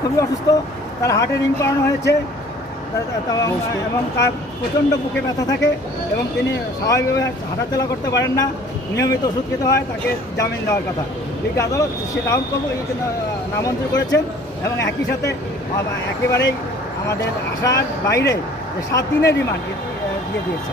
খুবই অসুস্থ তার হার্টে রিং করানো হয়েছে। এবং তার প্রচণ্ড বুকে ব্যথা থাকে এবং তিনি স্বাভাবিকভাবে হাঁটাচলা করতে পারেন না। নিয়মিত ওষুধ খেতে হয় তাকে জামিন দেওয়ার কথা। এই আদালত সেট আউট করব নামন্ত্রণ করেছেন এবং একই সাথে একেবারেই আমাদের আশার বাইরে যে সাত দিনের রিমান্ড দিয়ে দিয়েছে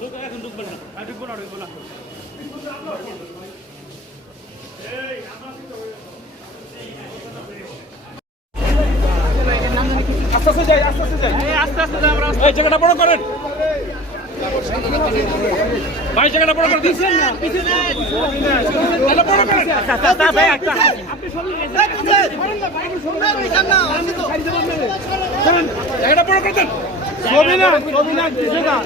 ঢুকবো না ঢুকবো না ঢুকবো না আস্তে আস্তে যাই আস্তে আস্তে যাই। আস্তে আস্তে যাই আমরা এই জায়গাটা বড় করেন। ভাই জায়গাটা বড় করে দিচ্ছেন না এটা বড় করেন। জায়গাটা বড় করে দেন। ছবি না ছবি না কিছু না